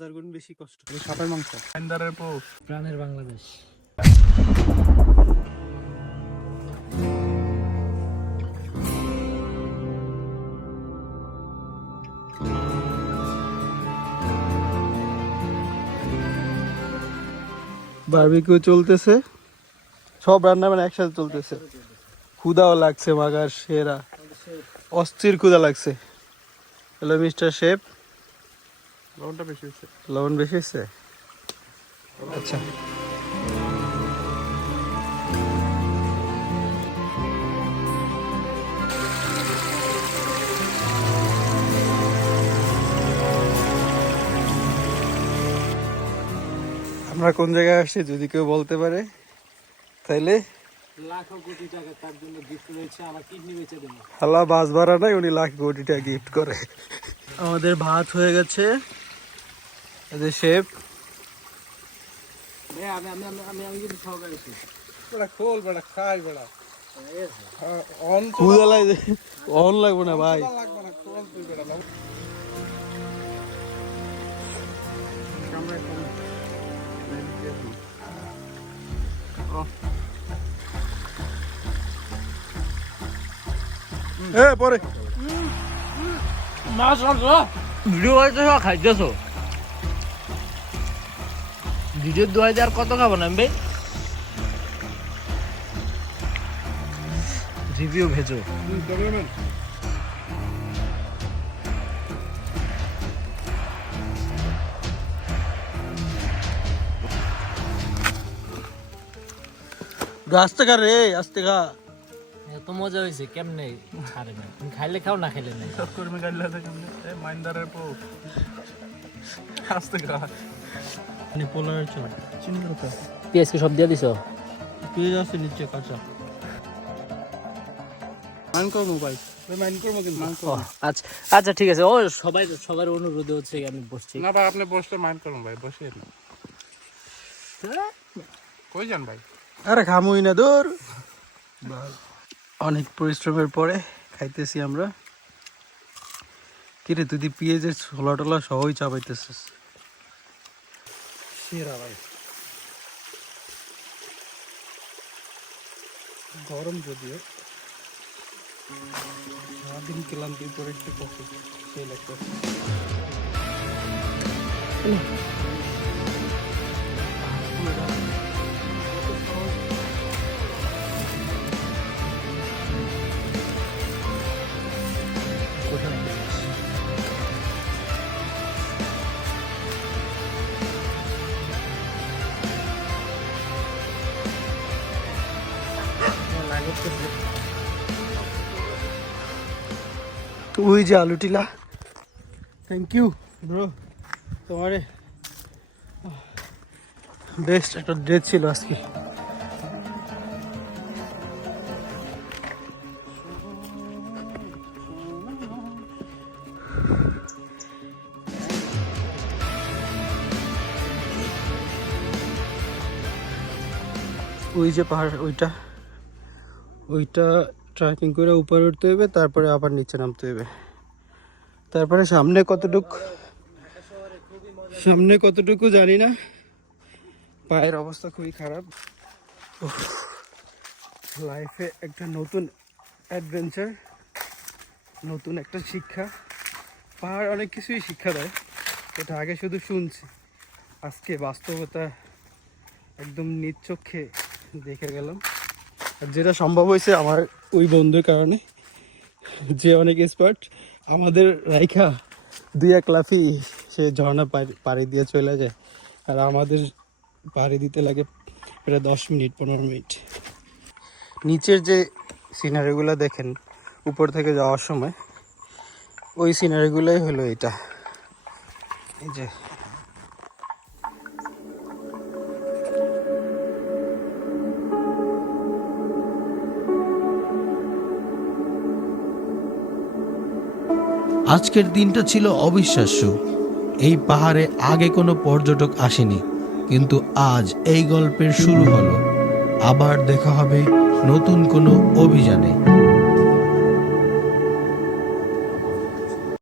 1000 গুণ বেশি কষ্ট। সাপের মাংস প্রাণের বাংলাদেশ। বারবিকিউ চলতেছে, সব রান্না মানে একসাথে চলতেছে। ক্ষুদাও লাগছে মাগার সেরা, অস্থির ক্ষুদা লাগছে। হ্যালো মিস্টার শেফ, লবণটা বেশি হয়েছে। লবণ বেশি হয়েছে, আচ্ছা। আমরা কোন জায়গায় আসছি যদি কেউ বলতে পারে তাইলে লাখো কোটি টাকা তার জন্য গিফট রয়েছে, আমার কিডনি বেচে দেবো। হালা বাস ভাড়া নাই, উনি লাখ কোটি টাকা গিফট করে। আমাদের ভাত হয়ে গেছে, এদের শেফ আমি কিন্তু সহকারী অন লাগবে না ভাই। পরে ভিডিও বাড়িতে সব খাইতেছো, ভিডিও 2000 কত খাবো না ভাই? রিভিউ ভেজো। আস্তে খা রে, আস্তে খা। এত মজা হয়েছে, কেমনে ছাড়ে না? তুমি খাইলে খাও, না খাইলে না। পেঁয়াজ কি সব দিয়ে দিছো? পেঁয়াজ আছে নিচে কাঁচা। আচ্ছা আচ্ছা ঠিক আছে। ও সবার অনুরোধে হচ্ছে আমি বসছি না ভাই, আপনি বসলে মাইন্ড করুন ভাই, বসে কই যান ভাই? আরে খামুই না দূর। অনেক পরিশ্রমের পরে খাইতেছি আমরা। কিরে তুই পেঁয়াজের ছোলা টোলা সহই চাপাইতেছিস। সেরা ভাই, গরম যদিও, সারাদিন ক্লান্তির পরে একটু কফি সেই লাগতেছে। ওই যে আলু টিলা, থ্যাংক ইউ ব্রো, তোমারে বেস্ট একটা ডে ছিল আজকে। ওই যে পাহাড়, ওইটা ট্রেকিং করে উপরে উঠতে হবে, তারপরে আবার নিচে নামতে হবে। তারপরে সামনে কতটুকু জানি না, পায়ের অবস্থা খুবই খারাপ। লাইফে একটা নতুন অ্যাডভেঞ্চার, নতুন একটা শিক্ষা। পাহাড় অনেক কিছুই শিক্ষা দেয়, এটা আগে শুধু শুনছি, আজকে বাস্তবতা একদম নিজ চোখে দেখে গেলাম। আর যেটা সম্ভব হয়েছে আমার ওই বন্ধুর কারণে, যে অনেক এক্সপার্ট, আমাদের রাইখা 2-1 লাফি সে ঝর্ণা পাড়ি দিয়ে চলে যায়, আর আমাদের পাড়ি দিতে লাগে প্রায় 10 মিনিট 15 মিনিট। নিচের যে সিনারিগুলো দেখেন উপর থেকে যাওয়ার সময়, ওই সিনারিগুলোই হলো এটা। এই যে আজকের দিনটা ছিল অবিশ্বাস্য। এই পাহাড়ে আগে কোনো পর্যটক আসেনি, কিন্তু আজ এই গল্পের শুরু হলো। আবার দেখা হবে নতুন কোনো অভিযানে।